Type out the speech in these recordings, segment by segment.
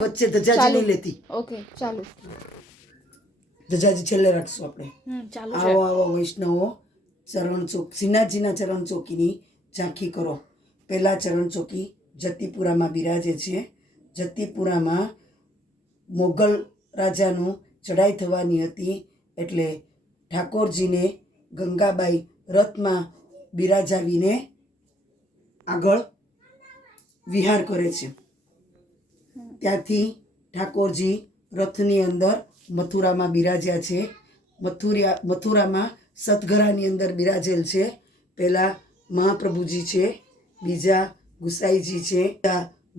વચ્ચે ધજાજી નહીં લેતી. ઓકે ચાલો. ધજાજી છેલ્લે રાખશું આપણે. ચાલુ. આવો આવો વૈષ્ણવો, ચરણ ચોક શ્રીનાથજીના ચરણ ચોકીની ઝાંખી કરો. પહેલા ચરણ ચોકી જતીપુરામાં બિરાજે છે. જતીપુરામાં મોગલ રાજાનું ચડાઈ થવાની હતી, એટલે ઠાકોરજીને ગંગાબાઈ રથમાં બિરાજાવીને આગળ વિહાર કરે છે. ત્યાંથી ઠાકોરજી રથની અંદર મથુરામાં બિરાજ્યા છે. મથુરામાં સતઘરાની અંદર બિરાજેલ છે. પહેલાં મહાપ્રભુજી છે, બીજા ગુસાઈજી છે,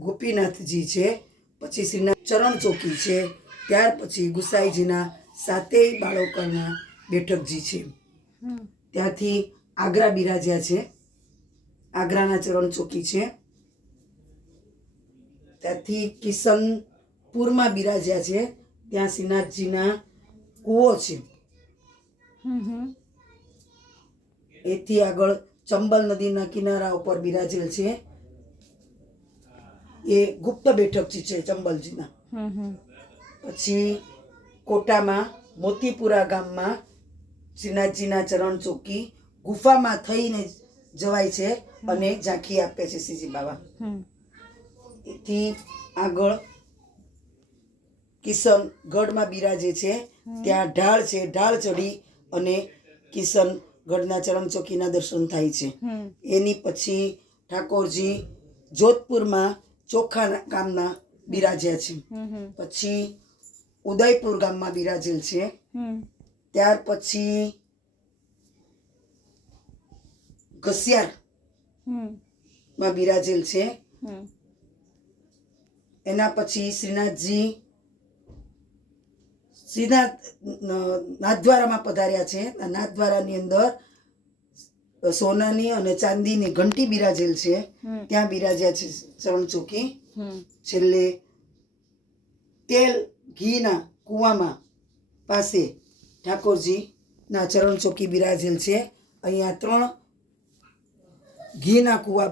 ગોપીનાથજી છે, પછી શ્રીનાથ ચરણ ચોકી છે, ત્યાર પછી ગુસાઈજીના સાતેય બાળકોના બેઠકજી છે. ત્યાંથી આગ્રા બિરાજ્યા છે, આગ્રાના ચરણ ચોકી છે. ત્યાંથી કિશનપુરમાં બિરાજ્યા છે, ત્યાં શ્રીનાથજીના કૂવો છે. એથી આગળ ચંબલ નદીના કિનારા ઉપર બિરાજેલ છે, એ ગુપ્ત બેઠકજી છે ચંબલજીના. પછી કોટામાં મોતીપુરા ગામમાં શ્રીનાથજીના ચરણ ચોકી ગુફામાં થઈને જવાય છે અને ઝાંખી આપે છે શ્રીજી બાબા. એથી આગળ કિશનગઢમાં બિરાજે છે, ત્યાં ઢાળ છે, ઢાળ ચડી અને કિશનગઢના ચરણ ચોકીના દર્શન થાય છે. એની પછી ઠાકોરજી જોધપુરમાં ચોખા ગામના બિરાજ્યા છે. પછી ઉદયપુર ગામમાં બિરાજેલ છે. ત્યાર પછી ઘસિયારમાં બિરાજેલ છે. એના પછી શ્રીનાથજી નાથદ્વારામાં પધાર્યા છે. નાથદ્વારાની અંદર સોનાની અને ચાંદીની ઘંટી બિરાજેલ છે, ત્યાં બિરાજ્યા છે ચરણ ચોકી. છેલ્લે તેલ ઘીના કૂવામાં પાસે ઠાકોરજીના ચરણ ચોકી બિરાજેલ છે. અહીંયા 3 ઘીના કૂવા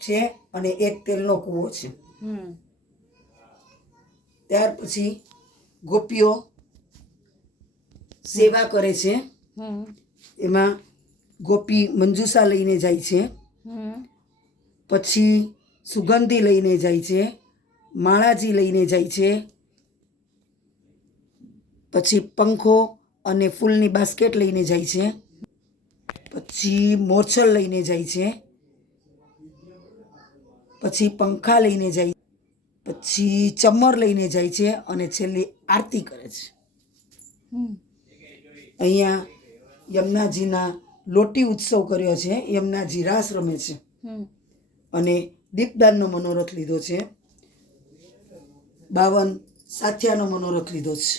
છે અને 1 તેલનો કૂવો છે. ત્યાર પછી ગોપીઓ સેવા કરે છે. એમાં ગોપી મંજુસા લઈને જાય છે, પછી સુગંધી લઈને જાય છે, માળાજી લઈને જાય છે, પછી પંખો અને ફૂલની બાસ્કેટ લઈને જાય છે, પછી મોરછલ લઈને જાય છે, પછી પંખા લઈને જાય, પછી ચમર લઈને જાય છે અને છેલ્લી આરતી કરે છે. અહીંયા યમુનાજીના લોટી ઉત્સવ કર્યો છે. યમુનાજી રાસ રમે છે અને દીપદાનનો મનોરથ લીધો છે. 52 સાથિયાનો મનોરથ લીધો છે.